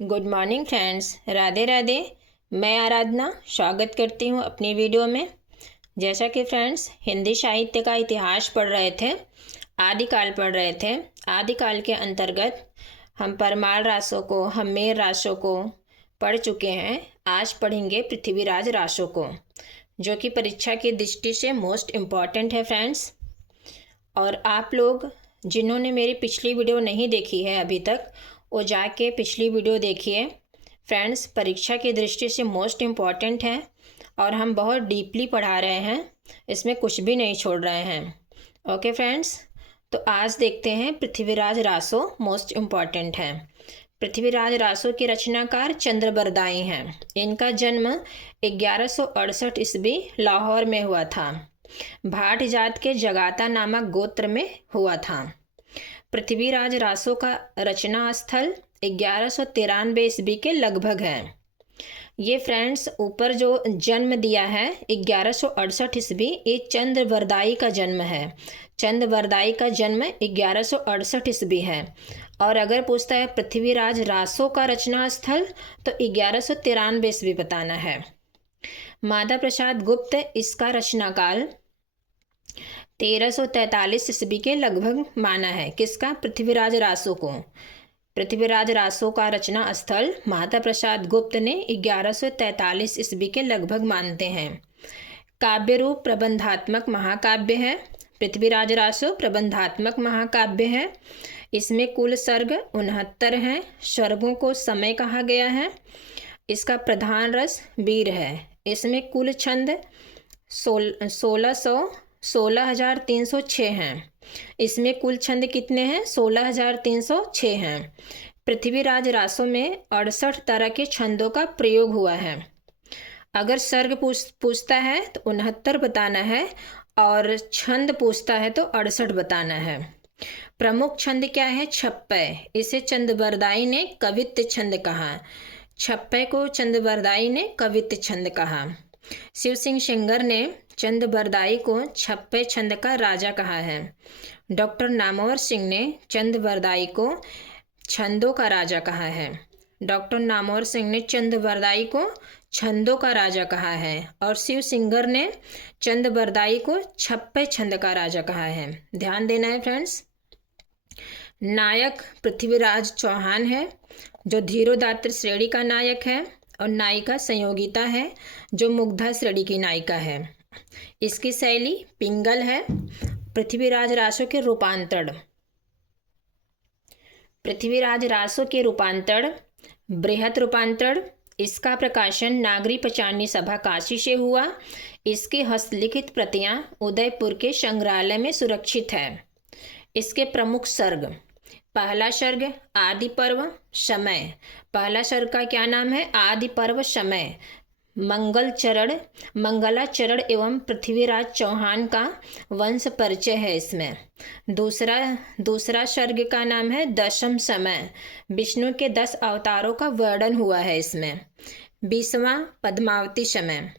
Good morning friends, Radhe Radhe. मैं आराधना स्वागत करती हूँ अपनी वीडियो में। जैसा कि फ्रेंड्स हिंदी साहित्य का इतिहास पढ़ रहे थे, आदिकाल पढ़ रहे थे। आदिकाल के अंतर्गत हम परमार रासों को, हम्मेर रासों को पढ़ चुके हैं। आज पढ़ेंगे पृथ्वीराज रासों को, जो कि परीक्षा की दृष्टि से मोस्ट इम्पॉर्टेंट है फ्रेंड्स। और आप लोग जिन्होंने मेरी पिछली वीडियो नहीं देखी है अभी तक, वो जाके पिछली वीडियो देखिए फ्रेंड्स। परीक्षा की दृष्टि से मोस्ट इम्पॉर्टेंट है और हम बहुत डीपली पढ़ा रहे हैं, इसमें कुछ भी नहीं छोड़ रहे हैं। ओके फ्रेंड्स, तो आज देखते हैं पृथ्वीराज रासो मोस्ट इम्पॉर्टेंट है। पृथ्वीराज रासो के रचनाकार चंद्रबरदाई हैं। इनका जन्म 1168 ईस्वी लाहौर में हुआ था। भाट जात के जगाता नामक गोत्र में हुआ था। पृथ्वीराज रासो का रचना स्थल 1193 ईस्वी के लगभग है। ये फ्रेंड्स ऊपर जो जन्म दिया है 1168 ईस्वी, ये चंद्रबरदाई का जन्म है। चंद्रबरदाई का जन्म 1168 ईस्वी है। और अगर पूछता है पृथ्वीराज रासो का रचना स्थल, तो 1193 ईस्वी बताना है। माधा प्रसाद गुप्त इसका रचनाकाल 1343 ईस्वी के लगभग माना है। किसका? पृथ्वीराज रासो को। पृथ्वीराज रासो का रचना स्थल माता प्रसाद गुप्त ने 1143 ईस्वी के लगभग मानते हैं। काव्य रूप प्रबंधात्मक महाकाव्य है। पृथ्वीराज रासो प्रबंधात्मक महाकाव्य है। इसमें कुल सर्ग 69 हैं। सर्गों को समय कहा गया है। इसका प्रधान रस वीर है। इसमें कुल छंद 16,306 हैं। इसमें कुल छंद कितने हैं? 16,306 हैं। पृथ्वीराज रासों में 68 तरह के छंदों का प्रयोग हुआ है। अगर सर्ग पूछता है तो 69 बताना है, और छंद पूछता है तो 68 बताना है। प्रमुख छंद क्या है? छप्पय। इसे चंद्रबरदाई ने कवित्त छंद कहा। छप्पय को चंद्रबरदाई ने कवित्त छंद कहा। शिव सिंह सेंगर ने चंद्रबरदाई को छप्पय छंद का राजा कहा है। डॉक्टर नामवर सिंह ने चंद्रबरदाई को छंदों का राजा कहा है। डॉक्टर नामवर सिंह ने चंद्रबरदाई को छंदों का राजा कहा है। और शिव सिंगर ने चंद्रबरदाई को छप्पय छंद का राजा कहा है। ध्यान देना है फ्रेंड्स। नायक पृथ्वीराज चौहान है, जो धीरोदात्त श्रेणी का नायक है। और नायिका संयोगिता है, जो मुग्धा श्रेणी की नायिका है। इसकी शैली पिंगल है। पृथ्वीराज रासो के रूपांतरण। पृथ्वीराज रासो के रूपांतरण बृहत रूपांतरण। इसका प्रकाशन नागरी पंचाननी सभा काशी से हुआ। इसकी हस्तलिखित प्रतियां उदयपुर के संग्रहालय में सुरक्षित है। इसके प्रमुख सर्ग। पहला सर्ग आदि पर्व समय। पहला सर्ग का क्या नाम है? आदि पर्व समय। मंगलाचरण एवं पृथ्वीराज चौहान का वंश परिचय है इसमें। दूसरा सर्ग का नाम है दशम समय। विष्णु के 10 अवतारों का वर्णन हुआ है इसमें। 20वां पद्मावती समय।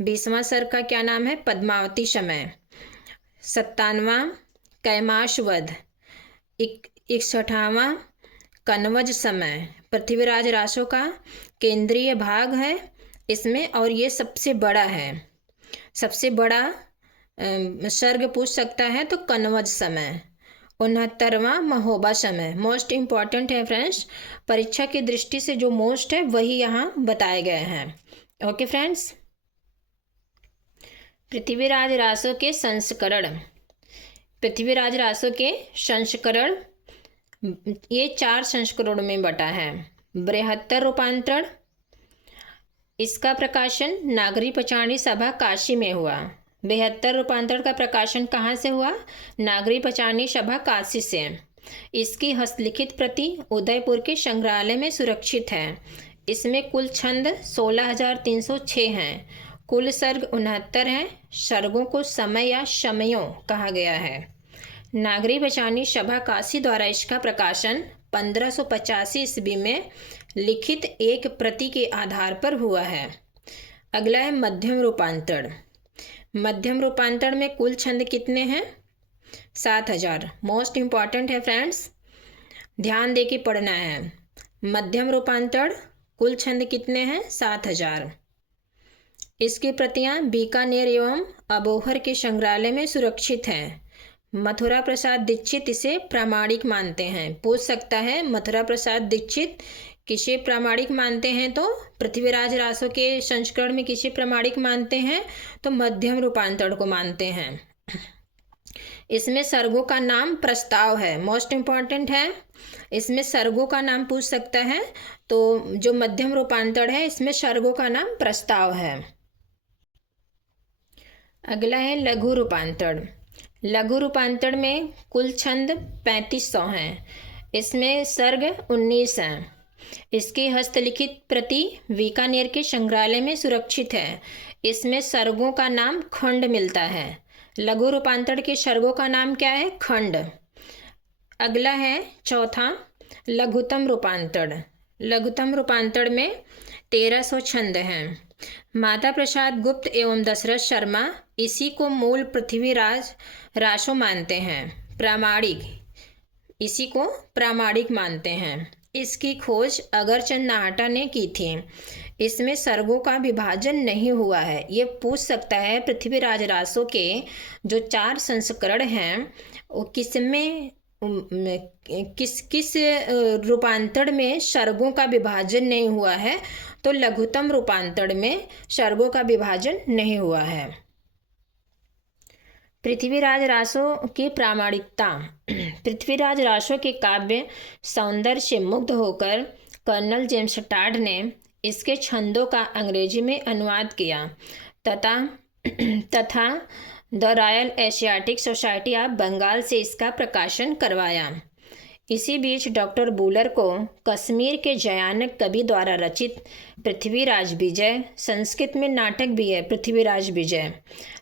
20वां सर्ग का क्या नाम है? पद्मावती समय। 57वां कैमाशवध। 61वां कनवज समय। पृथ्वीराज रासो का केंद्रीय भाग है इसमें, और ये सबसे बड़ा है। सबसे बड़ा सर्ग पूछ सकता है तो कनवज समय। 69वां महोबा समय। मोस्ट इम्पॉर्टेंट है फ्रेंड्स। परीक्षा की दृष्टि से जो मोस्ट है वही यहाँ बताए गए हैं। Okay friends. पृथ्वीराज रासो के संस्करण। पृथ्वीराज रासो के संस्करण ये 4 संस्करणों में बटा है। बृहत्तर रूपांतरण। इसका प्रकाशन नागरी पंचाननी सभा काशी में हुआ। बृहत्तर रूपांतरण का प्रकाशन कहाँ से हुआ? नागरी पंचाननी सभा काशी से। इसकी हस्तलिखित प्रति उदयपुर के संग्रहालय में सुरक्षित है। इसमें कुल छंद 16,306 हैं। कुल सर्ग 69 हैं। सर्गों को समय या समयों कहा गया है। नागरी पंचाननी सभा काशी द्वारा इसका प्रकाशन 1585 ईस्वी में लिखित एक प्रति के आधार पर हुआ है। अगला है मध्यम रूपांतरण। मध्यम रूपांतरण में कुल छंद कितने हैं? 7000। मोस्ट इम्पॉर्टेंट है फ्रेंड्स, ध्यान दे के पढ़ना है। मध्यम रूपांतरण कुल छंद कितने हैं? 7000। इसकी प्रतियां बीकानेर एवं अबोहर के संग्रहालय में सुरक्षित हैं। मथुरा प्रसाद दीक्षित इसे प्रामाणिक मानते हैं। पूछ सकता है मथुरा प्रसाद दीक्षित किसे प्रामाणिक मानते हैं? तो पृथ्वीराज रासो के संस्करण में किसे प्रामाणिक मानते हैं? तो मध्यम रूपांतरण को मानते हैं। इसमें सर्गों का नाम प्रस्ताव है, मोस्ट इम्पॉर्टेंट है। इसमें सर्गों का नाम पूछ सकता है, तो जो मध्यम रूपांतरण है इसमें सर्गों का नाम प्रस्ताव है। अगला है लघु रूपांतरण। लघु रूपांतरण में कुल छंद 3500 हैं। इसमें सर्ग 19 हैं। इसकी हस्तलिखित प्रति बीकानेर के संग्रहालय में सुरक्षित है। इसमें सर्गों का नाम खंड मिलता है। लघु रूपांतरण के सर्गों का नाम क्या है? खंड। अगला है चौथा लघुतम रूपांतरण। लघुतम रूपांतरण में 1300 छंद हैं। माता प्रसाद गुप्त एवं दशरथ शर्मा इसी को मूल पृथ्वीराज रासो मानते हैं। प्रामाणिक, इसी को प्रामाणिक मानते हैं। इसकी खोज अगरचंद नाहटा ने की थी। इसमें सर्गों का विभाजन नहीं हुआ है। ये पूछ सकता है पृथ्वीराज रासो के जो 4 संस्करण हैं वो किसमें किस रूपांतरण में सर्गों का विभाजन नहीं हुआ है? तो लघुतम रूपांतरण में सर्गों का विभाजन नहीं हुआ है। पृथ्वीराज रासो की प्रामाणिकता। पृथ्वीराज रासो के काव्य सौंदर्य से मुग्ध होकर कर्नल जेम्स टाड ने इसके छंदों का अंग्रेजी में अनुवाद किया तथा the Royal Asiatic Society of Bengal से इसका प्रकाशन करवाया। इसी बीच डॉक्टर बुलर को कश्मीर के जयानक कवि द्वारा रचित पृथ्वीराज विजय, संस्कृत में नाटक भी है पृथ्वीराज विजय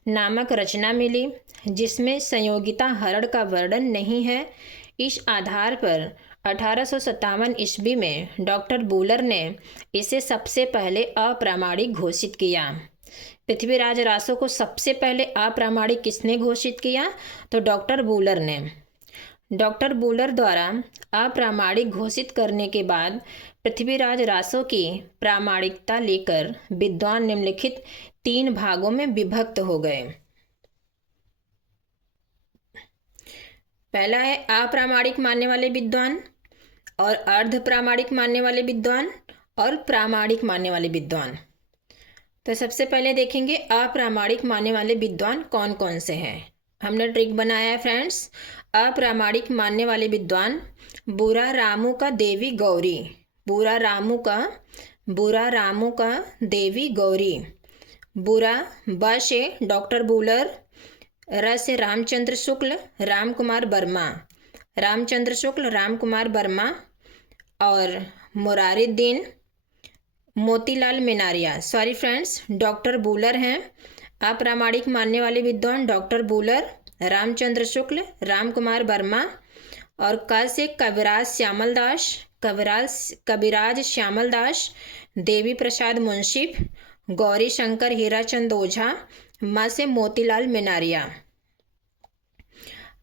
नामक रचना मिली, जिसमें संयोगिता हरण का वर्णन नहीं है। इस आधार पर 1857 ईस्वी में डॉक्टर बुलर ने इसे सबसे पहले अप्रामाणिक घोषित किया। पृथ्वीराज रासो को सबसे पहले अप्रामाणिक किसने घोषित किया? तो डॉक्टर बुलर ने। डॉक्टर बुलर द्वारा अप्रामाणिक घोषित करने के बाद पृथ्वीराज रासो की प्रामाणिकता लेकर विद्वान निम्नलिखित 3 भागों में विभक्त हो गए। पहला है अप्रामाणिक मानने वाले विद्वान, और अर्ध प्रामाणिक मानने वाले विद्वान, और प्रामाणिक मानने वाले विद्वान। तो सबसे पहले देखेंगे अप्रामाणिक मानने वाले विद्वान कौन कौन से हैं। हमने ट्रिक बनाया है फ्रेंड्स। अप्रामाणिक मानने वाले विद्वान बुरा रामू का देवी गौरी, बुरा रामू का देवी गौरी, बुरा ब से डॉक्टर बुलर, र से रामचंद्र शुक्ल, राम कुमार वर्मा, रामचंद्र शुक्ल, राम कुमार वर्मा, और मुरारिद्दीन Motilal Menaria. Sorry friends, doctor Buhler हैं। अप्रामाणिक मानने वाले विद्वान डॉक्टर बुलर, रामचंद्र शुक्ल, राम कुमार वर्मा, और क से कविराज श्यामल दास, देवी प्रसाद मुंशीफ, गौरी शंकर हीराचंद ओझा, म से मोतीलाल मिनारिया।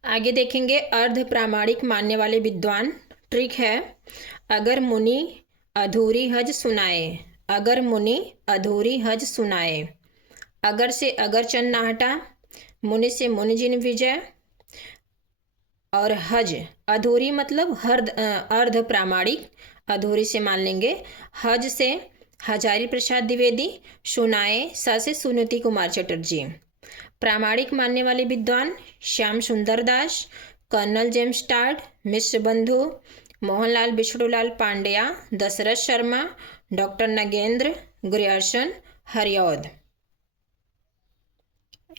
आगे देखेंगे अर्ध प्रामाणिक मानने वाले विद्वान। ट्रिक है, अगर मुनि अधूरी हज सुनाए, अगर मुनि अधूरी हज सुनाए, अगर से अगरचंद नाहटा, मुनि से मुनिजिन विजय, और हज अधूरी मतलब अर्ध प्रामाणिक, अधूरी से मान लेंगे। हज से हजारी प्रसाद द्विवेदी, सुनाए स से सुनीति कुमार चटर्जी। प्रामाणिक मानने वाले विद्वान श्याम सुंदर दास, कर्नल जेम्स टाड, मिश्र बंधु, मोहनलाल विष्णुलाल पांड्या, दशरथ शर्मा, डॉक्टर नगेंद्र, गुरियार्सन, हरिऔध।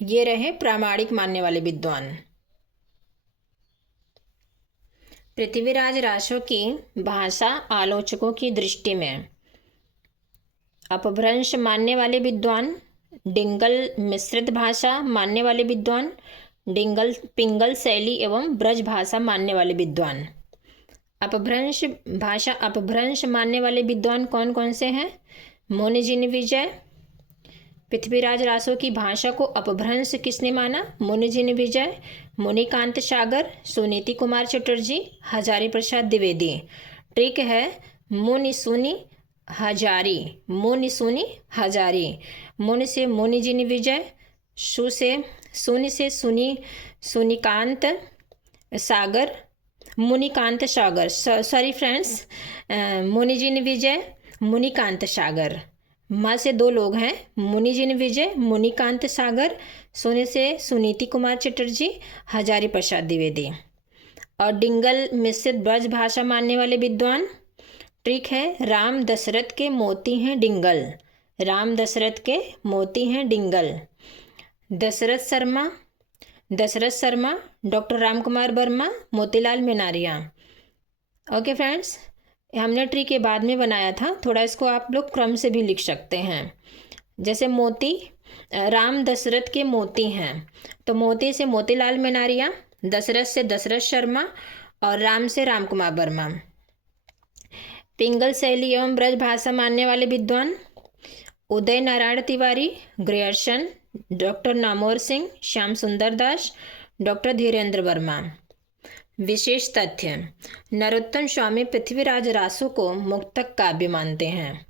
ये रहे प्रामाणिक मानने वाले विद्वान। पृथ्वीराज रासो की भाषा आलोचकों की दृष्टि में अपभ्रंश मानने वाले विद्वान, डिंगल मिश्रित भाषा मानने वाले विद्वान, पिंगल शैली एवं ब्रज भाषा मानने वाले विद्वान। अपभ्रंश मानने वाले विद्वान कौन कौन से हैं? मुनिजिन विजय। पृथ्वीराज रासो की भाषा को अपभ्रंश किसने माना? मुनिजिन विजय, मुनिकांत सागर, सुनीति कुमार चटर्जी, हजारी प्रसाद द्विवेदी। ट्रिक है, मुनि सुनि हजारी, मुनि सुनि हजारी। मुनि से मुनि जिन विजय, सु से सुनि से सुनि सुनिकांत सागर, मुनिकांत सागर, सॉरी फ्रेंड्स, मुनिजिन विजय मुनिकांत सागर। माँ से दो लोग हैं, मुनिजिन विजय मुनिकांत सागर, सोने से सुनीति कुमार चटर्जी, हजारी प्रसाद द्विवेदी। और डिंगल मिश्रित ब्रज भाषा मानने वाले विद्वान, ट्रिक है, राम दशरथ के मोती हैं डिंगल, राम दशरथ के मोती हैं Dingal. Dashrath Sharma, doctor Ram Kumar Varma, Motilal Menaria. Okay friends, हमने ट्री के बाद में बनाया था, थोड़ा इसको आप लोग क्रम से भी लिख सकते हैं। जैसे मोती, राम दशरथ के मोती हैं, तो मोती से मोतीलाल मेनारिया, दशरथ से दशरथ शर्मा और राम से राम कुमार वर्मा। पिंगल शैली एवं ब्रज भाषा मानने वाले विद्वान, उदय नारायण तिवारी, ग्रेयर्सन, डॉक्टर नामोर सिंह, श्याम सुंदर दास, डॉक्टर धीरेन्द्र वर्मा। विशेष तथ्य, नरोत्तम स्वामी पृथ्वीराज रासो को मुक्तक काव्य मानते हैं।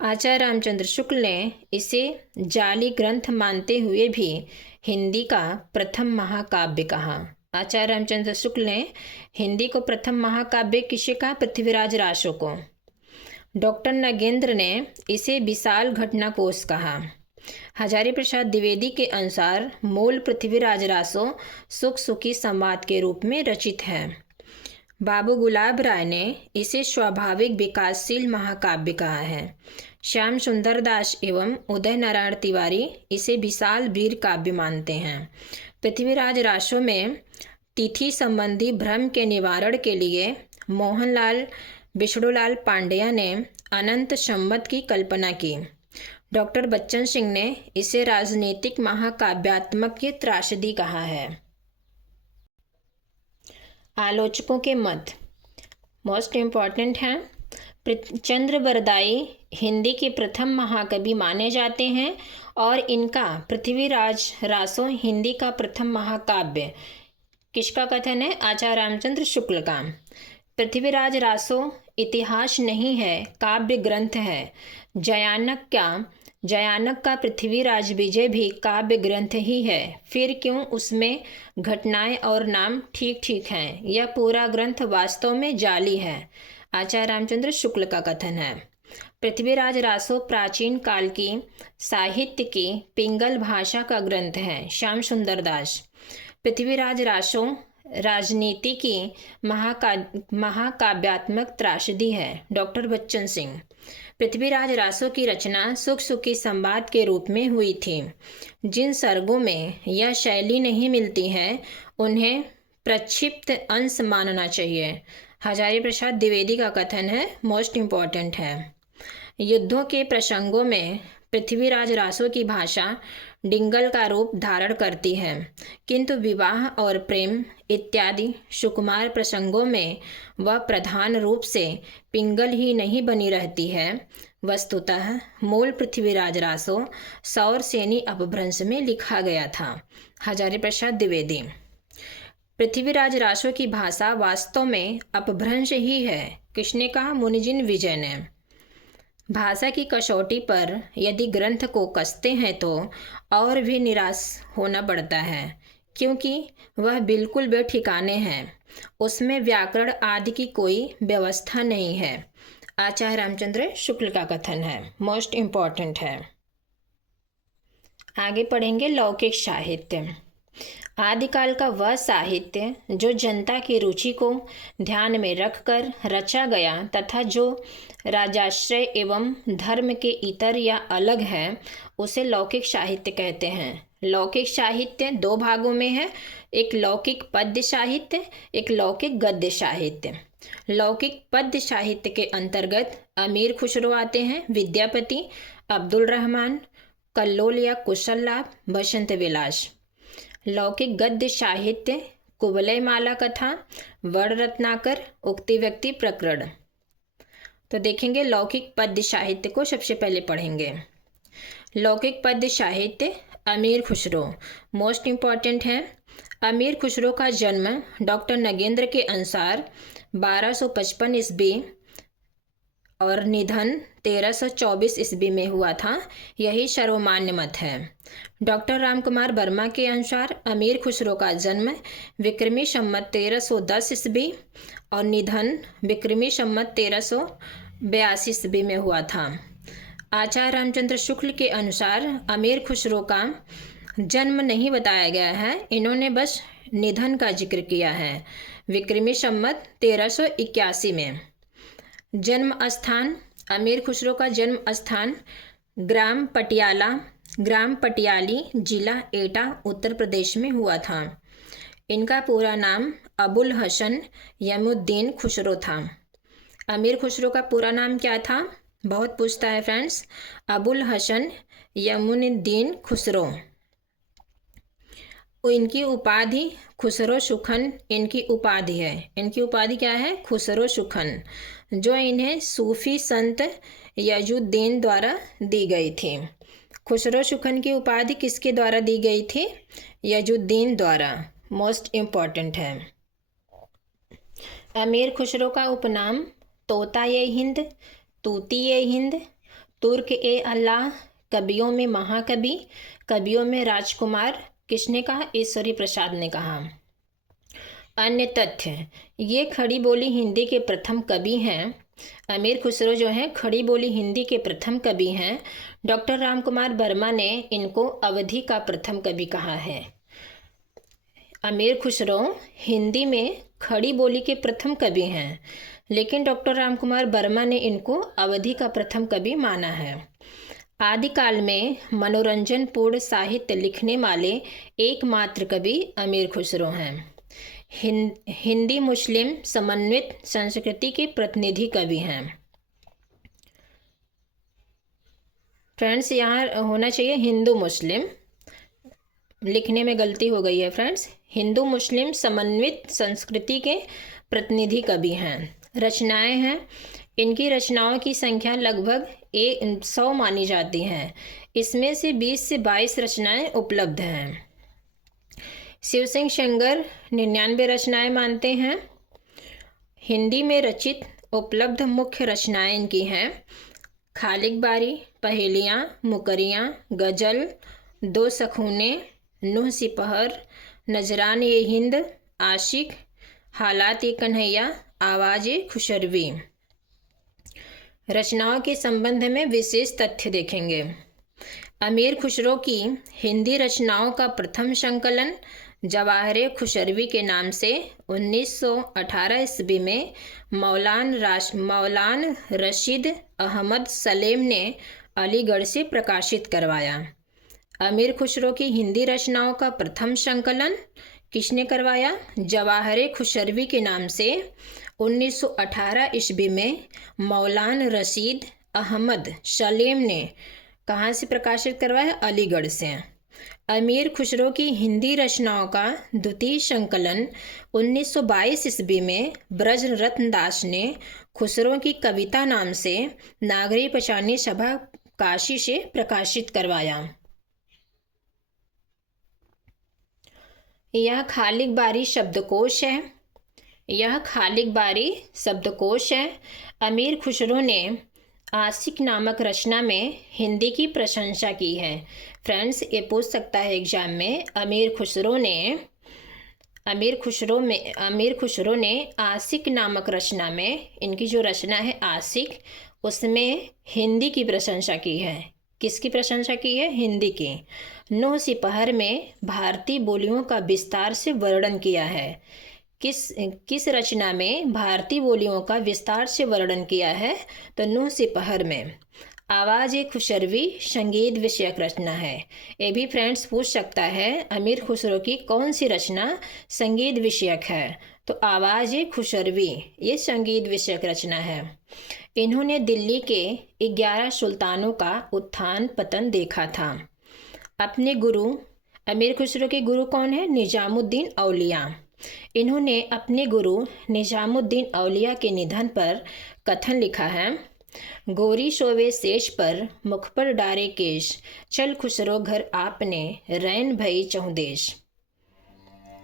आचार्य रामचंद्र शुक्ल ने इसे जाली ग्रंथ मानते हुए भी हिंदी का प्रथम महाकाव्य कहा। आचार्य रामचंद्र शुक्ल ने हिंदी को प्रथम महाकाव्य किसे कहा? पृथ्वीराज रासो को। डॉक्टर नगेंद्र ने इसे विशाल घटनाकोश कहा। हजारी प्रसाद द्विवेदी के अनुसार मूल पृथ्वीराज रासो सुख सुखी संवाद के रूप में रचित है। बाबू गुलाब राय ने इसे स्वाभाविक विकासशील महाकाव्य कहा है। श्याम सुंदर दास एवं उदय नारायण तिवारी इसे विशाल वीर काव्य मानते हैं। पृथ्वीराज रासो में तिथि संबंधी भ्रम के निवारण के लिए मोहनलाल विष्णुलाल पांड्या ने अनंत संवत की कल्पना की। डॉक्टर बच्चन सिंह ने इसे राजनीतिक महाकाव्यात्मक की त्रासदी कहा है। आलोचकों के मत मोस्ट इम्पॉर्टेंट हैं। चंद्रवरदाई हिंदी के प्रथम महाकवि माने जाते हैं और इनका पृथ्वीराज रासो हिंदी का प्रथम महाकाव्य किसका कथन है? आचार्य रामचंद्र शुक्ल का। पृथ्वीराज रासो इतिहास नहीं है, काव्य ग्रंथ है। जयानक का पृथ्वीराज विजय भी काव्य ग्रंथ ही है, फिर क्यों उसमें घटनाएं और नाम ठीक ठीक हैं? यह पूरा ग्रंथ वास्तव में जाली है। आचार्य रामचंद्र शुक्ल का कथन है। पृथ्वीराज रासो प्राचीन काल की साहित्य की पिंगल भाषा का ग्रंथ है। श्याम सुंदर दास। पृथ्वीराज रासो राजनीति की महाकाव्यात्मक त्रासदी है। डॉक्टर बच्चन सिंह। पृथ्वीराज रासो की रचना सुख सुखी संवाद के रूप में हुई थी। जिन सर्गों में यह शैली नहीं मिलती है उन्हें प्रक्षिप्त अंश मानना चाहिए। हजारी प्रसाद द्विवेदी का कथन है, मोस्ट इम्पॉर्टेंट है। युद्धों के प्रसंगों में पृथ्वीराज रासो की भाषा डिंगल का रूप धारण करती है, किंतु विवाह और प्रेम इत्यादि सुकुमार प्रसंगों में वह प्रधान रूप से पिंगल ही नहीं बनी रहती है। वस्तुतः मूल पृथ्वीराज रासो सौर सेनी अपभ्रंश में लिखा गया था। हजारी प्रसाद द्विवेदी। पृथ्वीराज रासो की भाषा वास्तव में अपभ्रंश ही है। किसने कहा? मुनिजिन विजय ने। भाषा की कसौटी पर यदि ग्रंथ को कसते हैं तो और भी निराश होना पड़ता है, क्योंकि वह बिल्कुल बेठिकाने हैं। उसमें व्याकरण आदि की कोई व्यवस्था नहीं है। आचार्य रामचंद्र शुक्ल का कथन है, मोस्ट इम्पॉर्टेंट है। आगे पढ़ेंगे लौकिक साहित्य। आदिकाल का वह साहित्य जो जनता की रुचि को ध्यान में रखकर रचा गया तथा जो राजाश्रय एवं धर्म के इतर या अलग है, उसे लौकिक साहित्य कहते हैं। लौकिक साहित्य दो भागों में है, एक लौकिक पद्य साहित्य, एक लौकिक गद्य साहित्य। लौकिक पद्य साहित्य के अंतर्गत अमीर खुसरो आते हैं, विद्यापति, अब्दुल रहमान, कल्लोल या कुशल लाभ, बसंत विलास। लौकिक गद्य साहित्य कुवलय माला कथा, वर्ण रत्नाकर, उक्ति व्यक्ति प्रकरण। तो देखेंगे लौकिक पद्य साहित्य को सबसे पहले पढ़ेंगे। लौकिक पद्य साहित्य अमीर खुसरो, मोस्ट इम्पॉर्टेंट है। अमीर खुसरो का जन्म डॉक्टर नगेंद्र के अनुसार 1255 ईस्वी और निधन 1324 ईस्वी में हुआ था, यही सर्वमान्य मत है। डॉक्टर रामकुमार वर्मा के अनुसार अमीर खुसरो का जन्म विक्रमी संवत 1310 ईस्वी और निधन विक्रमी संवत 1382 ईस्वी में हुआ था। आचार्य रामचंद्र शुक्ल के अनुसार अमीर खुसरो का जन्म नहीं बताया गया है, इन्होंने बस निधन का जिक्र किया है विक्रमी संवत 1381 में। जन्म स्थान अमीर खुसरो का जन्म स्थान ग्राम पटियाली जिला एटा उत्तर प्रदेश में हुआ था। इनका पूरा नाम अबुल हसन यमुद्दीन खुसरो था। अमीर खुसरो का पूरा नाम क्या था? बहुत पूछता है फ्रेंड्स। अबुल हसन यमुद्दीन खुसरो। इनकी उपाधि खुसरो सुखन इनकी उपाधि है। इनकी उपाधि क्या है? खुसरो सुखन, जो इन्हें सूफी संत यजुद्दीन द्वारा दी गई थी। खुसरो सुखन की उपाधि किसके द्वारा दी गई थी? यजुद्दीन द्वारा। मोस्ट इम्पॉर्टेंट है। अमीर खुसरो का उपनाम तोता ए हिंद, तूती ए हिंद, तुर्क ए अल्लाह, कवियों में महाकवि, कवियों में राजकुमार किसने कहा? ईश्वरी प्रसाद ने कहा। अन्य तथ्य, ये खड़ी बोली हिंदी के प्रथम कवि हैं। अमीर खुसरो जो हैं खड़ी बोली हिंदी के प्रथम कवि हैं। डॉक्टर रामकुमार वर्मा ने इनको अवधि का प्रथम कवि कहा है। अमीर खुसरो हिंदी में खड़ी बोली के प्रथम कवि हैं, लेकिन डॉक्टर रामकुमार वर्मा ने इनको अवधि का प्रथम कवि माना है। आदिकाल में मनोरंजनपूर्ण साहित्य लिखने वाले एकमात्र कवि अमीर खुसरो हैं। हिंदी मुस्लिम समन्वित संस्कृति के प्रतिनिधि कवि हैं। फ्रेंड्स, यहाँ होना चाहिए हिंदू मुस्लिम, लिखने में गलती हो गई है फ्रेंड्स। हिंदू मुस्लिम समन्वित संस्कृति के प्रतिनिधि कवि हैं। रचनाएं हैं, इनकी रचनाओं की संख्या लगभग 100 मानी जाती हैं। इसमें से 20 से 22 रचनाएं उपलब्ध हैं। शिव सिंह सेंगर 99 रचनाएं मानते हैं। हिंदी में रचित उपलब्ध मुख्य रचनाएं इनकी हैं खालिक बारी, पहेलियाँ, मुकरियाँ, गज़ल, दो सखूने, नूह सिपहर, नजरान ए हिंद, आशिक, हालात ए कन्हैया, आवाज़ ए खुशरवी। रचनाओं के संबंध में विशेष तथ्य देखेंगे। अमीर खुसरो की हिंदी रचनाओं का प्रथम संकलन जवाहरे खुशरवी के नाम से 1918 ईस्वी में मौलान रशीद अहमद सलेम ने अलीगढ़ से प्रकाशित करवाया। अमीर खुसरो की हिंदी रचनाओं का प्रथम संकलन किसने करवाया? जवाहरे खुशरवी के नाम से 1918 ईस्वी में मौलान रशीद अहमद सलेम ने कहाँ से प्रकाशित करवाया? अलीगढ़ से। अमीर खुसरो की हिंदी रचनाओं का द्वितीय संकलन 1922 ईस्वी में ब्रज रत्न दास ने खुसरो की कविता नाम से नागरी पंचानी सभा काशी से प्रकाशित करवाया। यह खालिक बारी शब्दकोश है। यह खालिक बारी शब्दकोश है। अमीर खुसरो ने आशिक नामक रचना में हिंदी की प्रशंसा की है। फ्रेंड्स, ये पूछ सकता है एग्जाम में, अमीर खुसरो ने आशिक नामक रचना में, इनकी जो रचना है आशिक, उसमें हिंदी की प्रशंसा की है। किसकी प्रशंसा की है? हिंदी की। नूह सिपहर में भारतीय बोलियों का विस्तार से वर्णन किया है। किस रचना में भारतीय बोलियों का विस्तार से वर्णन किया है? तो नूह सिपहर में। आवाज़ ए खुशरवी संगीत विषयक रचना है। ये भी फ्रेंड्स पूछ सकता है अमीर खुसरो की कौन सी रचना संगीत विषयक है? तो आवाज़ ए खुशरवी ये संगीत विषयक रचना है। इन्होंने दिल्ली के 11 सुल्तानों का उत्थान पतन देखा था। अपने गुरु, अमीर खुसरो के गुरु कौन है? निजामुद्दीन औलिया। इन्होंने अपने गुरु निजामुद्दीन औलिया के निधन पर कथन लिखा है, गोरी सोवे शेष पर मुख पर डारे केश, चल खुसरो घर आपने रैन भई चहुदेश।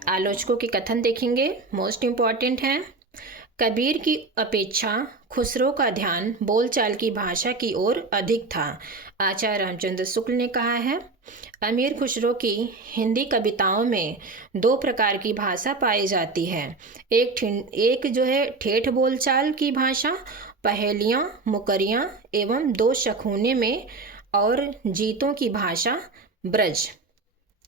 आलोचकों के कथन देखेंगे, मोस्ट इम्पॉर्टेंट हैं। कबीर की अपेक्षा खुसरो का ध्यान बोलचाल की भाषा की ओर अधिक था। आचार्य रामचंद्र शुक्ल ने कहा है, अमीर खुसरो की हिंदी कविताओं में दो प्रकार की भाषा पाई जाती है। एक जो है ठेठ बोलचाल की भाषा, पहेलियाँ, मुकरियाँ एवं दो शखुने में, और जीतों की भाषा ब्रज।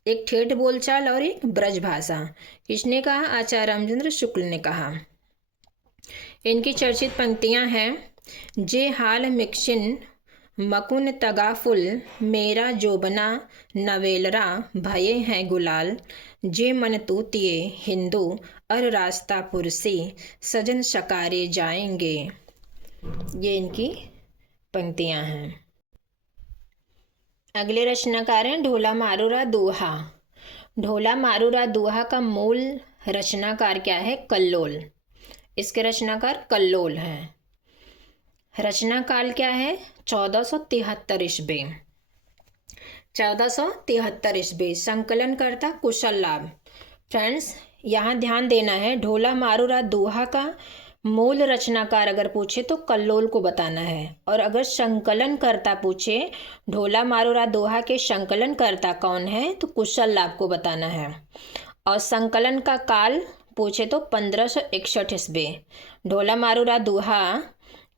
एक ठेठ बोलचाल और एक ब्रज भाषा। किसने कहा? आचार्य रामचंद्र शुक्ल ने कहा। इनकी चर्चित पंक्तियां हैं, जे हाल मिक्शिन मकुन तगाफुल, मेरा जोबना नवेलरा भये हैं गुलाल, जे मन तूतिए हिंदू अर रास्ता पुरसी, सजन शकारे जाएंगे। ये इनकी पंक्तियां हैं। अगले रचनाकार हैं ढोला मारूरा दोहा। ढोला मारूरा दोहा का मूल रचनाकार क्या है? कल्लोल। इसके रचनाकार कल्लोल हैं। रचना काल क्या है? 1473 ईस्वी। 1473 ईस्वी। संकलन करता कुशल लाभ। फ्रेंड्स, यहाँ ध्यान देना है, ढोला मारूरा दोहा का मूल रचनाकार अगर पूछे तो कल्लोल को बताना है, और अगर संकलन करता पूछे ढोला मारूरा दोहा के संकलन करता कौन है तो कुशल लाभ को बताना है। और संकलन का काल पूछे तो 1561 ईस्वी। ढोला मारूरा दोहा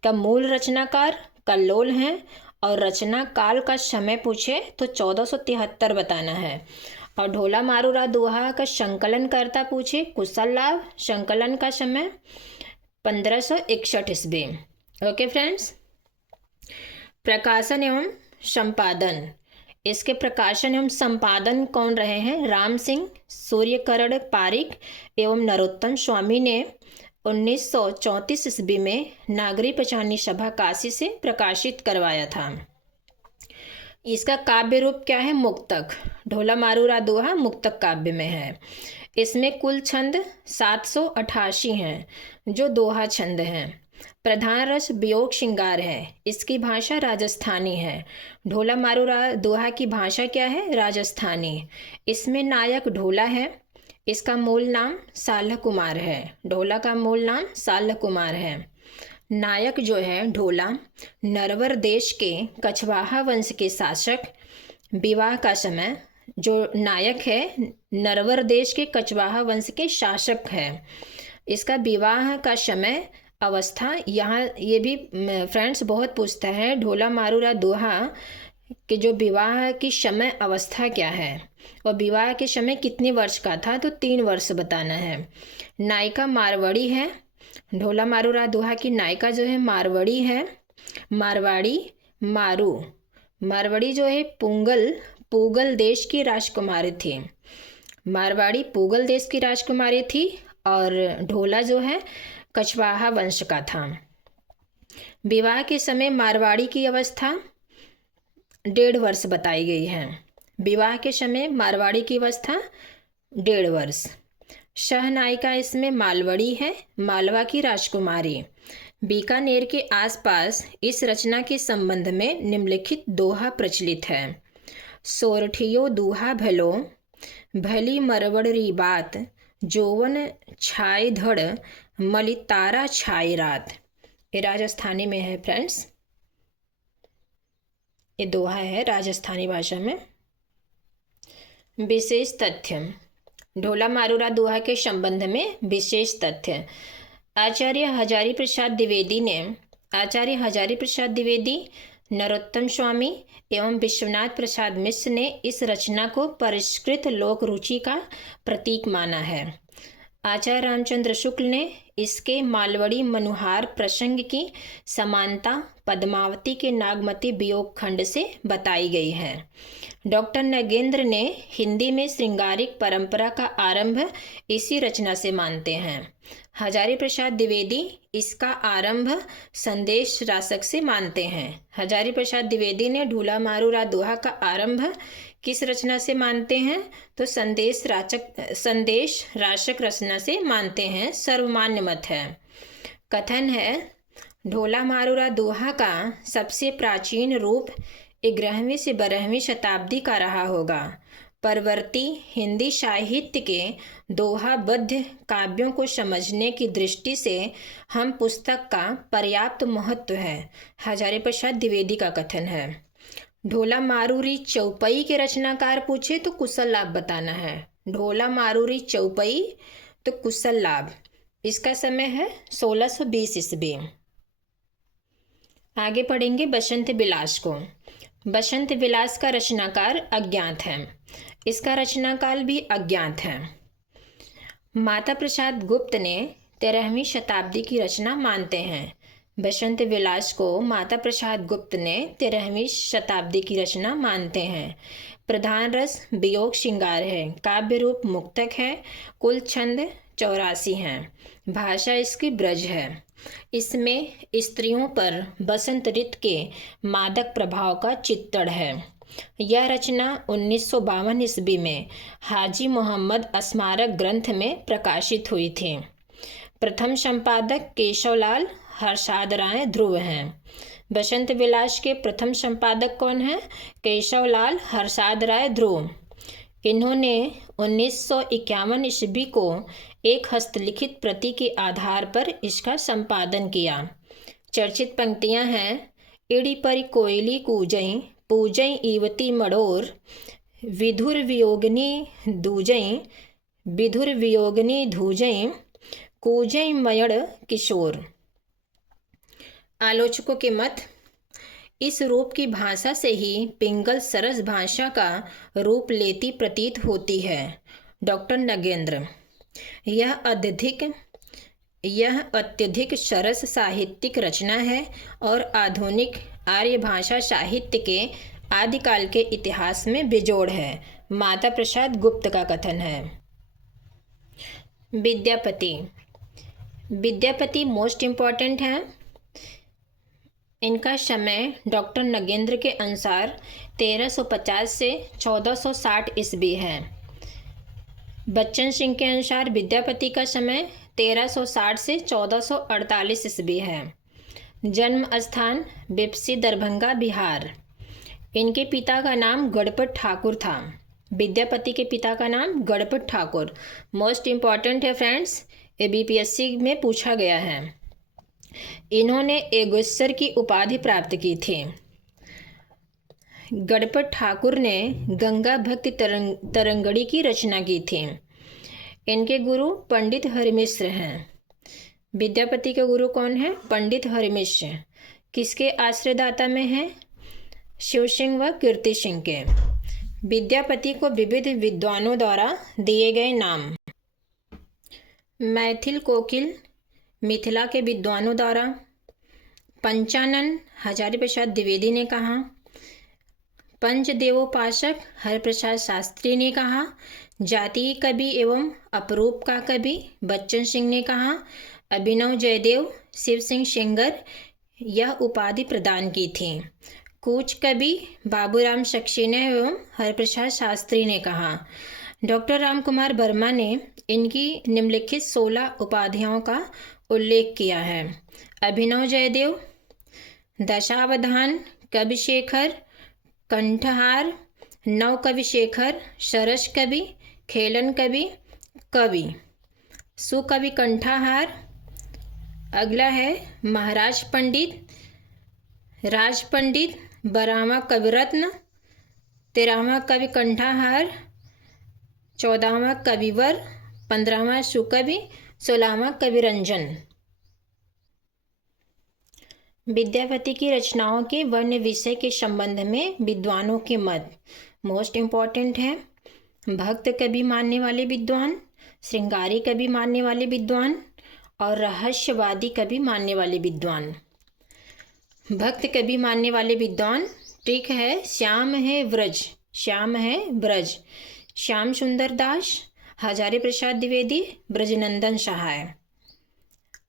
का मूल रचनाकार कल्लोल हैं, और रचना काल का समय पूछे तो 1473 बताना है। और ढोला मारूरा दोहा का संकलन करता पूछे कुशल लाभ, संकलन का समय 1561 ईस्वी। Okay friends. प्रकाशन एवं संपादन। इसके प्रकाशन एवं संपादन कौन रहे हैं? राम सिंह, सूर्यकर्ण पारिक एवं नरोत्तम स्वामी ने 1934 ईस्वी में नागरी पंचाननी सभा काशी से प्रकाशित करवाया था। इसका काव्य रूप क्या है? मुक्तक। ढोला मारूरा दोहा मुक्तक काव्य में है। इसमें कुल छंद 788 हैं, जो दोहा छंद हैं। प्रधान रस वियोग श्रृंगार है। इसकी भाषा राजस्थानी है। ढोला मारूरा दोहा की भाषा क्या है? राजस्थानी। इसमें नायक ढोला है। इसका मूल नाम साल्ह कुमार है। ढोला का मूल नाम साल्ह कुमार है। नायक जो है ढोला नरवर देश के कछवाहा वंश के शासक। विवाह का समय, जो नायक है नरवर देश के कछवाहा वंश के शासक है। इसका विवाह का समय, अवस्था, यहाँ ये भी फ्रेंड्स बहुत पूछता है, ढोला मारूरा दोहा कि जो विवाह की समय अवस्था क्या है और विवाह के समय कितने वर्ष का था, तो 3 वर्ष बताना है। नायिका मारवाड़ी है। ढोला मारूरा दोहा की नायिका जो है मारवाड़ी है। मारवाड़ी मारू। मारवाड़ी जो है पूगल देश की राजकुमारी थी। मारवाड़ी पूगल देश की राजकुमारी थी, और ढोला जो है कछवाहा वंश का था। विवाह के समय मारवाड़ी की अवस्था 1.5 वर्ष बताई गई है। विवाह के समय मारवाड़ी की अवस्था 1.5 वर्ष। सहनायिका इसमें मालवड़ी है, मालवा की राजकुमारी। बीकानेर के आसपास इस रचना के संबंध में निम्नलिखित दोहा प्रचलित है। सोरठियो दूहा भलो, भली मरवड़री बात, जोवन छाई धड़, मलितारा छाई रात। ये राजस्थानी में है फ्रेंड्स। ये दोहा है राजस्थानी भाषा में। विशेष तथ्य। ढोला मारूरा दोहा के संबंध में विशेष तथ्य। आचार्य हजारी प्रसाद द्विवेदी, नरोत्तम स्वामी एवं विश्वनाथ प्रसाद मिश्र ने इस रचना को परिष्कृत लोक रुचि का प्रतीक माना है। आचार्य रामचंद्र शुक्ल ने इसके मालवड़ी मनुहार प्रसंग की समानता पद्मावती के नागमती वियोग खंड से बताई गई है। डॉक्टर नगेंद्र ने हिंदी में श्रृंगारिक परंपरा का आरंभ इसी रचना से मानते हैं। हजारी प्रसाद द्विवेदी इसका आरंभ संदेश राशक से मानते हैं। हजारी प्रसाद द्विवेदी ने ढोला मारूरा दोहा का आरंभ किस रचना से मानते हैं, तो संदेश राशक रचना से मानते हैं। सर्वमान्य मत है। कथन है, ढोला मारूरा दोहा का सबसे प्राचीन रूप 11वीं से 12वीं शताब्दी का रहा होगा परवर्ती हिंदी साहित्य के दोहाबद्ध काव्यों को समझने की दृष्टि से हम पुस्तक का पर्याप्त महत्व है। हजारी प्रसाद द्विवेदी का कथन है। ढोला मारूरी चौपई के रचनाकार पूछे तो कुशल लाभ बताना है। ढोला मारूरी चौपई तो कुशल लाभ। इसका समय है 1620 ईस्वी। आगे पढ़ेंगे बसंत विलास को। बसंत विलास का रचनाकार अज्ञात है। इसका रचनाकाल भी अज्ञात है। माता प्रसाद गुप्त ने 13वीं शताब्दी की रचना मानते हैं। बसंत विलास को माता प्रसाद गुप्त ने 13वीं शताब्दी की रचना मानते हैं। प्रधान रस वियोग श्रृंगार है। काव्य रूप मुक्तक है। कुल छंद 84 हैं। भाषा इसकी ब्रज है। इसमें स्त्रियों पर बसंत ऋतु के मादक प्रभाव का चित्रण है। यह रचना 1952 ईस्वी में हाजी मोहम्मद स्मारक ग्रंथ में प्रकाशित हुई थी। प्रथम संपादक केशवलाल हरसाद राय ध्रुव हैं। बसंत विलास के प्रथम संपादक कौन हैं? केशवलाल हरसाद राय ध्रुव। इन्होंने 1951 ईस्वी को एक हस्तलिखित प्रति के आधार पर इसका संपादन किया। चर्चित पंक्तियां हैं: इड़ी परी कोयली कूजई पूजई ईवती मड़ोर विधुर वियोगिनी धूजई कूजई मयड़ किशोर। आलोचकों के मत: इस रूप की भाषा से ही पिंगल सरस भाषा का रूप लेती प्रतीत होती है। डॉक्टर नगेंद्र: यह अत्यधिक सरस साहित्यिक रचना है और आधुनिक आर्य भाषा साहित्य के आदिकाल के इतिहास में बेजोड़ है। माता प्रसाद गुप्त का कथन है। विद्यापति मोस्ट इम्पॉर्टेंट है। इनका समय डॉक्टर नगेंद्र के अनुसार 1350 से 1460 ईस्वी है। बच्चन सिंह के अनुसार विद्यापति का समय 1360 से 1448 ईस्वी है। जन्म स्थान बिपसी दरभंगा बिहार। इनके पिता का नाम गणपत ठाकुर था। विद्यापति के पिता का नाम गणपत ठाकुर। मोस्ट इम्पॉर्टेंट है फ्रेंड्स, ये बीपीएससी में पूछा गया है। इन्होंने एगोस्सर की उपाधि प्राप्त की थी। गणपत ठाकुर ने गंगा भक्ति तरंगड़ी की रचना की थी। इनके गुरु पंडित हरिमिश्र हैं। विद्यापति के गुरु कौन है? पंडित हरिमिश्र। किसके आश्रयदाता में है? शिव सिंह व कीर्ति सिंह के। विद्यापति को विविध विद्वानों द्वारा दिए गए नाम: मैथिल कोकिल मिथिला के विद्वानों द्वारा, पंचानन हजारी प्रसाद द्विवेदी ने कहा, पंचदेवोपासक हरिप्रसाद शास्त्री ने कहा, जातीय कवि एवं अपरूप का कवि बच्चन सिंह ने कहा, अभिनव जयदेव शिव सिंह सेंगर यह उपाधि प्रदान की थी। कूच कवि बाबूराम सक्सेना एवं हरिप्रसाद शास्त्री ने कहा। डॉक्टर राम कुमार वर्मा ने इनकी निम्नलिखित 16 उपाधियों का उल्लेख किया है: अभिनव जयदेव, दशावधान, कविशेखर, कंठहार, नव कविशेखर, सरस कवि, खेलन कवि, कवि, सुकवि कंठाहार। अगला है महाराज पंडित, राज पंडित, 12वां कविरत्न, 13वां कवि कंठाहार, 14वां कविवर, 15वां सुकवि, 16वां कविरंजन। विद्यापति की रचनाओं के वर्ण विषय के संबंध में विद्वानों के मत: मोस्ट इम्पॉर्टेंट है भक्त कवि मानने वाले विद्वान, श्रृंगारी कवि मानने वाले विद्वान और रहस्यवादी कवि मानने वाले विद्वान। भक्त कवि मानने वाले विद्वान, ठीक है, श्याम है ब्रज, श्याम है ब्रज, श्याम सुंदर दास, हजारी प्रसाद द्विवेदी, ब्रजनंदन सहाय।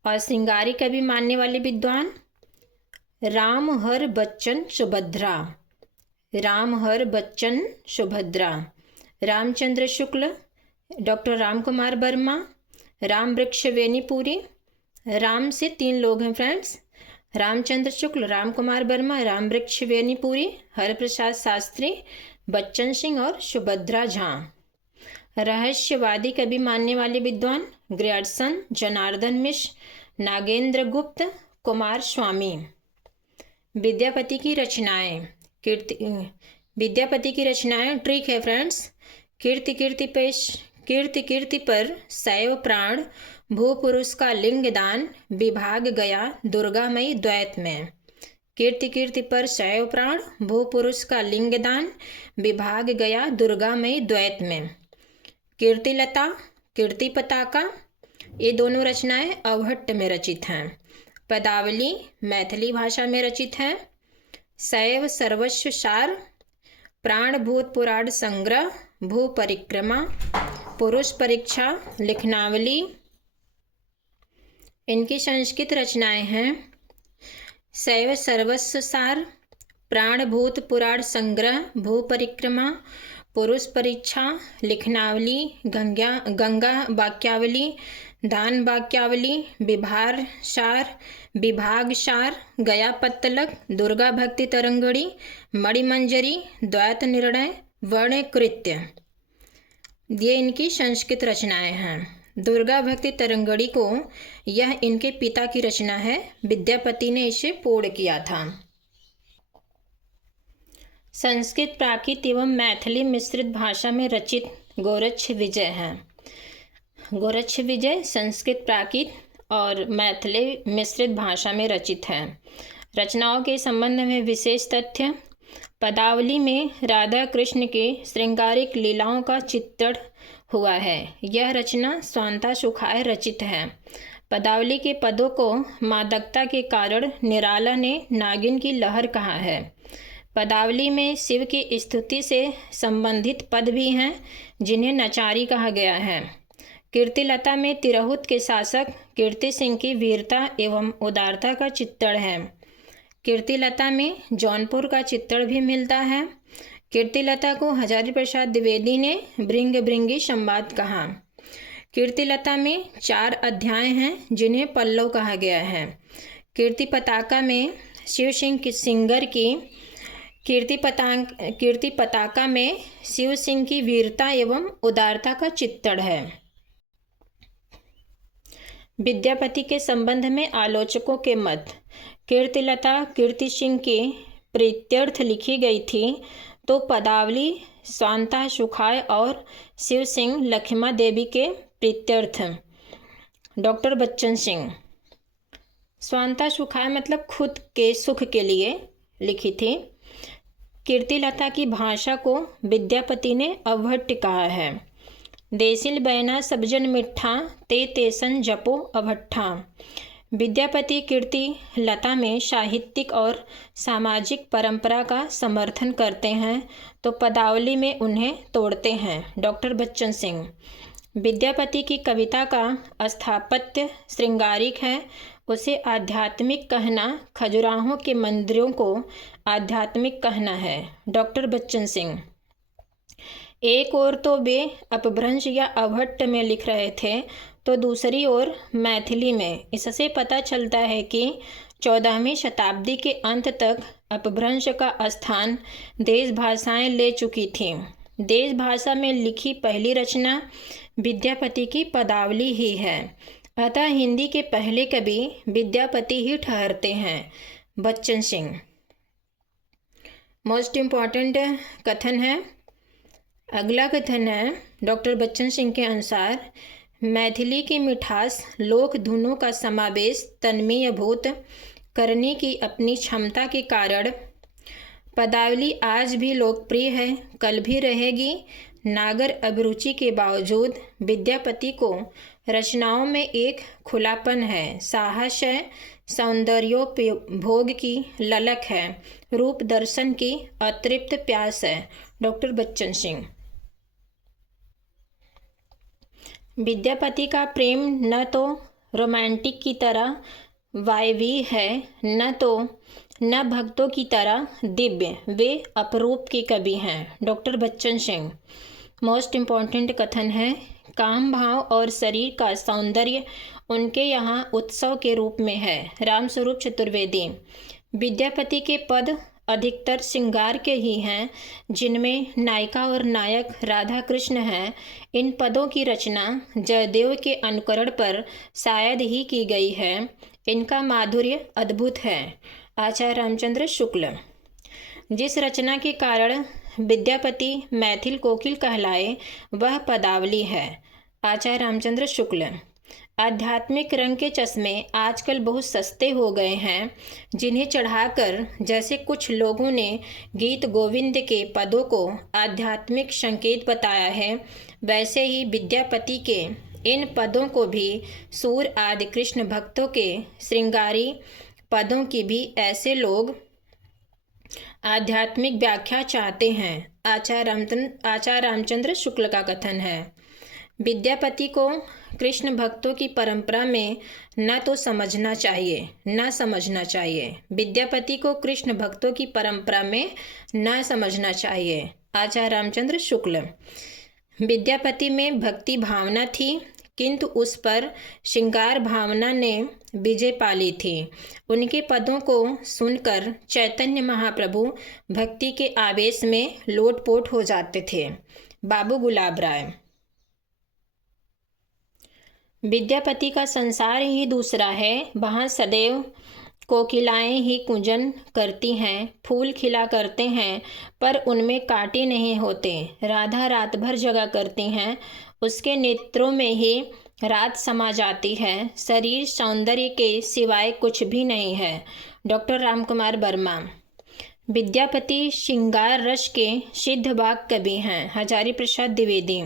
और श्रृंगारी कवि मानने वाले विद्वान, राम हर बच्चन सुभद्रा, राम हर बच्चन सुभद्रा, रामचंद्र शुक्ल, डॉक्टर राम कुमार वर्मा, राम वृक्ष वेनीपुरी। राम से 3 लोग हैं फ्रेंड्स, रामचंद्र शुक्ल, राम कुमार वर्मा, राम वृक्ष वेनीपुरी, हरिप्रसाद शास्त्री, बच्चन सिंह और सुभद्रा झा। रहस्यवादी कवि मानने वाले विद्वान ग्रियर्सन, जनार्दन मिश्र, नागेंद्र गुप्त, कुमार स्वामी। विद्यापति की रचनाएं। विद्यापति की रचनाएं ट्रिक है फ्रेंड्स। कीर्ति पर शैव प्राण, भू पुरुष का लिंग दान, विभाग गया दुर्गामयी द्वैत में। कीर्ति पर शैव प्राण, भू पुरुष का लिंग दान, विभाग गया दुर्गामयी द्वैत में। कीर्तिलता, कीर्ति पताका, ये दोनों रचनाएं अवहट्ट में रचित हैं। पदावली मैथिली भाषा में रचित है। शैव सर्वस्व सार, प्राणभूत पुराण संग्रह, भू परिक्रमा, पुरुष परीक्षा, लिखनावली। इनकी संस्कृत रचनाएं हैं शैव सर्वस्व सार, प्राणभूत पुराण संग्रह, भू परिक्रमा, पुरुष परीक्षा, लिखनावली, गंगा वाक्यावली, दान वाक्यावली, विभार सार, विभाग सार, गया पत्तलक, दुर्गा भक्ति तरंगड़ी, मणिमंजरी, द्वैत निर्णय, वर्ण कृत्य। ये इनकी संस्कृत रचनाएं हैं। दुर्गा भक्ति तरंगड़ी को यह इनके पिता की रचना है। विद्यापति ने इसे पूर्ण किया था। संस्कृत प्राकृत एवं मैथिली मिश्रित भाषा में रचित गोरक्ष विजय है। गोरक्ष विजय संस्कृत प्राकृत और मैथिली मिश्रित भाषा में रचित है। रचनाओं के संबंध में विशेष तथ्य। पदावली में राधा कृष्ण के श्रृंगारिक लीलाओं का चित्रण हुआ है। यह रचना स्वांता सुखाय रचित है। पदावली के पदों को मादकता के कारण निराला ने नागिन की लहर कहा है। पदावली में शिव की स्तुति से संबंधित पद भी हैं जिन्हें नचारी कहा गया है। कीर्तिलता में तिरहुत के शासक कीर्ति सिंह की वीरता एवं उदारता का चित्रण है। कीर्तिलता में जौनपुर का चित्रण भी मिलता है। कीर्तिलता को हजारी प्रसाद द्विवेदी ने भृंग भृंगी संवाद कहा। कीर्तिलता में 4 अध्याय हैं जिन्हें पल्लव कहा गया है। कीर्ति पताका में शिव सिंह सिंगर की कीर्ति पताका में शिव सिंह की वीरता एवं उदारता का चित्रण है। विद्यापति के संबंध में आलोचकों के मत। कीर्तिलता कीर्ति सिंह के प्रीत्यर्थ लिखी गई थी तो पदावली स्वांता सुखाय और शिव सिंह लक्ष्मा देवी के प्रीत्यर्थ। डॉक्टर बच्चन सिंह। स्वांता सुखाय मतलब खुद के सुख के लिए लिखी थी। कीर्तिलता की भाषा को विद्यापति ने अवहट्ट कहा है। देसिल बैना सबजन मिठा, ते तेसन जपो अभट्ठा। विद्यापति कीर्ति लता में साहित्यिक और सामाजिक परंपरा का समर्थन करते हैं तो पदावली में उन्हें तोड़ते हैं। डॉक्टर बच्चन सिंह। विद्यापति की कविता का स्थापत्य श्रृंगारिक है। उसे आध्यात्मिक कहना खजुराहों के मंदिरों को आध्यात्मिक कहना है। डॉक्टर बच्चन सिंह। एक ओर तो वे अपभ्रंश या अवहट्ट में लिख रहे थे तो दूसरी ओर मैथिली में। इससे पता चलता है कि 14वीं शताब्दी के अंत तक अपभ्रंश का स्थान देश भाषाएं ले चुकी थीं। देश भाषा में लिखी पहली रचना विद्यापति की पदावली ही है। अतः हिंदी के पहले कवि विद्यापति ही ठहरते हैं। बच्चन सिंह। मोस्ट इम्पॉर्टेंट कथन है। अगला कथन है डॉक्टर बच्चन सिंह के अनुसार मैथिली की मिठास लोक धुनों का समावेश तन्मय भूत करने की अपनी क्षमता के कारण पदावली आज भी लोकप्रिय है, कल भी रहेगी। नागर अभिरुचि के बावजूद विद्यापति को रचनाओं में एक खुलापन है, साहस है, सौंदर्योपभोग की ललक है, रूप दर्शन की अतृप्त प्यास है। डॉक्टर बच्चन सिंह। विद्यापति का प्रेम न तो रोमांटिक की तरह वायवी है न भक्तों की तरह दिव्य, वे अपरूप के कवि हैं। Doctor Bachchan Singh. Most important कथन है। काम भाव और शरीर का सौंदर्य उनके यहाँ उत्सव के रूप में है। रामस्वरूप चतुर्वेदी। विद्यापति के पद अधिकतर श्रृंगार के ही हैं, जिनमें नायिका और नायक राधा कृष्ण हैं। इन पदों की रचना जयदेव के अनुकरण पर शायद ही की गई है। इनका माधुर्य अद्भुत है। आचार्य रामचंद्र शुक्ल। जिस रचना के कारण विद्यापति मैथिल कोकिल कहलाए वह पदावली है। आचार्य रामचंद्र शुक्ल। आध्यात्मिक रंग के चश्मे आजकल बहुत सस्ते हो गए हैं, जिन्हें चढ़ाकर जैसे कुछ लोगों ने गीत गोविंद के पदों को आध्यात्मिक संकेत बताया है, वैसे ही विद्यापति के इन पदों को भी सूर आदि कृष्ण भक्तों के श्रृंगारी पदों की भी ऐसे लोग आध्यात्मिक व्याख्या चाहते हैं। आचार्य रामचंद्र शुक्ल का कथन है, विद्यापति को कृष्ण भक्तों की परंपरा में न समझना चाहिए। विद्यापति को कृष्ण भक्तों की परंपरा में न समझना चाहिए। आचार्य रामचंद्र शुक्ल। विद्यापति में भक्ति भावना थी, किंतु उस पर श्रृंगार भावना ने विजय पाली थी। उनके पदों को सुनकर चैतन्य महाप्रभु भक्ति के आवेश में लोटपोट हो जाते थे। बाबू गुलाब राय। विद्यापति का संसार ही दूसरा है। वहाँ सदैव कोकिलाएं ही कूजन करती हैं, फूल खिला करते हैं, पर उनमें कांटे नहीं होते। राधा रात भर जगा करती हैं, उसके नेत्रों में ही रात समा जाती है। शरीर सौंदर्य के सिवाय कुछ भी नहीं है। डॉक्टर रामकुमार वर्मा। विद्यापति श्रृंगार रस के सिद्ध वाक कवि हैं। हजारी प्रसाद द्विवेदी।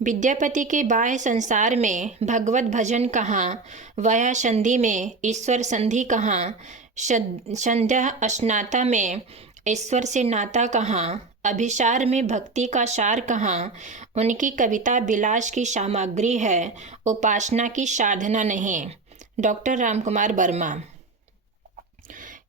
विद्यापति के बाह्य संसार में भगवत भजन कहाँ, वया संधि में ईश्वर संधि कहाँ, संध्या स्नाता में ईश्वर से नाता कहाँ, अभिसार में भक्ति का सार कहाँ। उनकी कविता विलास की सामग्री है, उपासना की साधना नहीं। डॉक्टर रामकुमार वर्मा।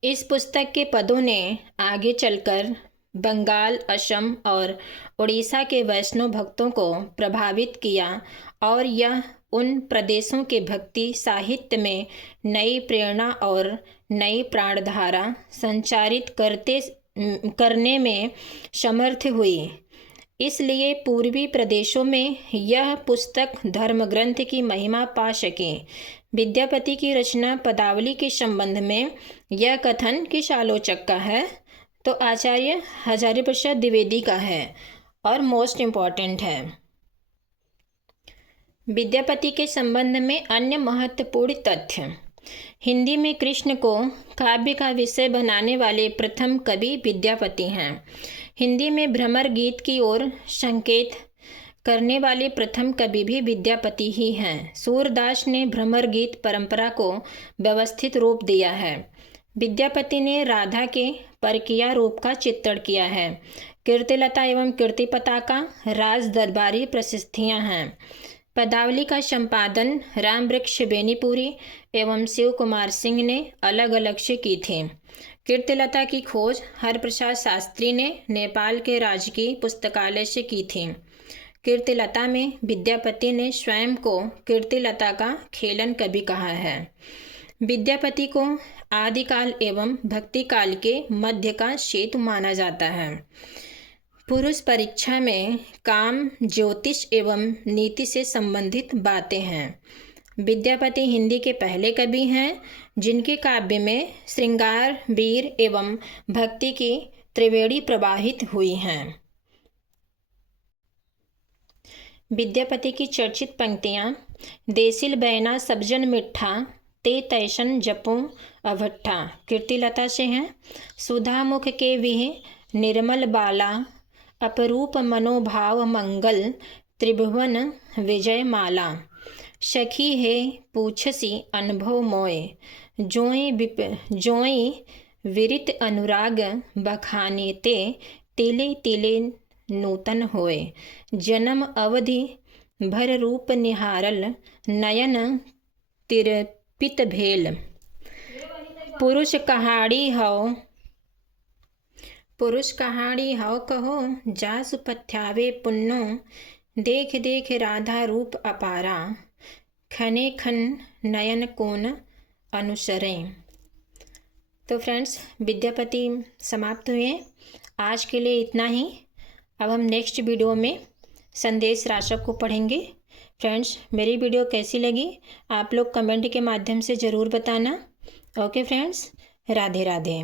इस पुस्तक के पदों ने आगे चलकर बंगाल, असम और उड़ीसा के वैष्णव भक्तों को प्रभावित किया और यह उन प्रदेशों के भक्ति साहित्य में नई प्रेरणा और नई प्राणधारा संचारित करने में समर्थ हुई। इसलिए पूर्वी प्रदेशों में यह पुस्तक धर्मग्रंथ की महिमा पा सके। विद्यापति की रचना पदावली के संबंध में यह कथन किस आलोचक का है, तो आचार्य हजारी प्रसाद द्विवेदी का है और मोस्ट इम्पॉर्टेंट है। विद्यापति के संबंध में अन्य महत्वपूर्ण तथ्य। हिंदी में कृष्ण को काव्य का विषय बनाने वाले प्रथम कवि विद्यापति हैं। हिंदी में भ्रमर गीत की ओर संकेत करने वाले प्रथम कवि भी विद्यापति ही हैं। सूरदास ने भ्रमर गीत परंपरा को व्यवस्थित रूप दिया है। विद्यापति ने राधा के परकिया रूप का चित्रण किया है। कीर्तिलता एवं कीर्ति पताका राज दरबारी प्रसिद्धियां हैं। पदावली का संपादन रामवृक्ष बेनीपुरी एवं शिव कुमार सिंह ने अलग अलग से की थी। कीर्तिलता की खोज हरप्रसाद शास्त्री ने नेपाल के राजकीय पुस्तकालय से की थी। कीर्तिलता में विद्यापति ने स्वयं को कीर्तिलता का खेलन कवि कहा है। विद्यापति को आदिकाल एवं भक्तिकाल के मध्य का सेतु माना जाता है। पुरुष परीक्षा में काम, ज्योतिष एवं नीति से संबंधित बातें हैं। विद्यापति हिंदी के पहले कवि हैं जिनके काव्य में श्रृंगार, वीर एवं भक्ति की त्रिवेणी प्रवाहित हुई हैं। विद्यापति की चर्चित पंक्तियाँ: देसिल बैना सबजन मिठा, ते तैसन जपो अभट्ठा कीर्तिलता से हैं। सुधा मुख के विह निर्मल बाला, अपरूप मनोभाव मंगल, त्रिभुवन विजय माला। सखी है पूछसी अनुभव मोय, जोई विरित अनुराग बखाने ते, तिले तिले नूतन होय। जन्म अवधि भर रूप निहारल, नयन तिरपित भेल। पुरुष कहाड़ी हौ कहो, जासु पथ्यावे पुन्नो, देख देख राधा रूप अपारा, खने खन नयन कोन अनुसरें। तो फ्रेंड्स विद्यापति समाप्त हुए। आज के लिए इतना ही। अब हम नेक्स्ट वीडियो में संदेश राशक को पढ़ेंगे। फ्रेंड्स मेरी वीडियो कैसी लगी आप लोग कमेंट के माध्यम से ज़रूर बताना। Okay friends, Radhe Radhe.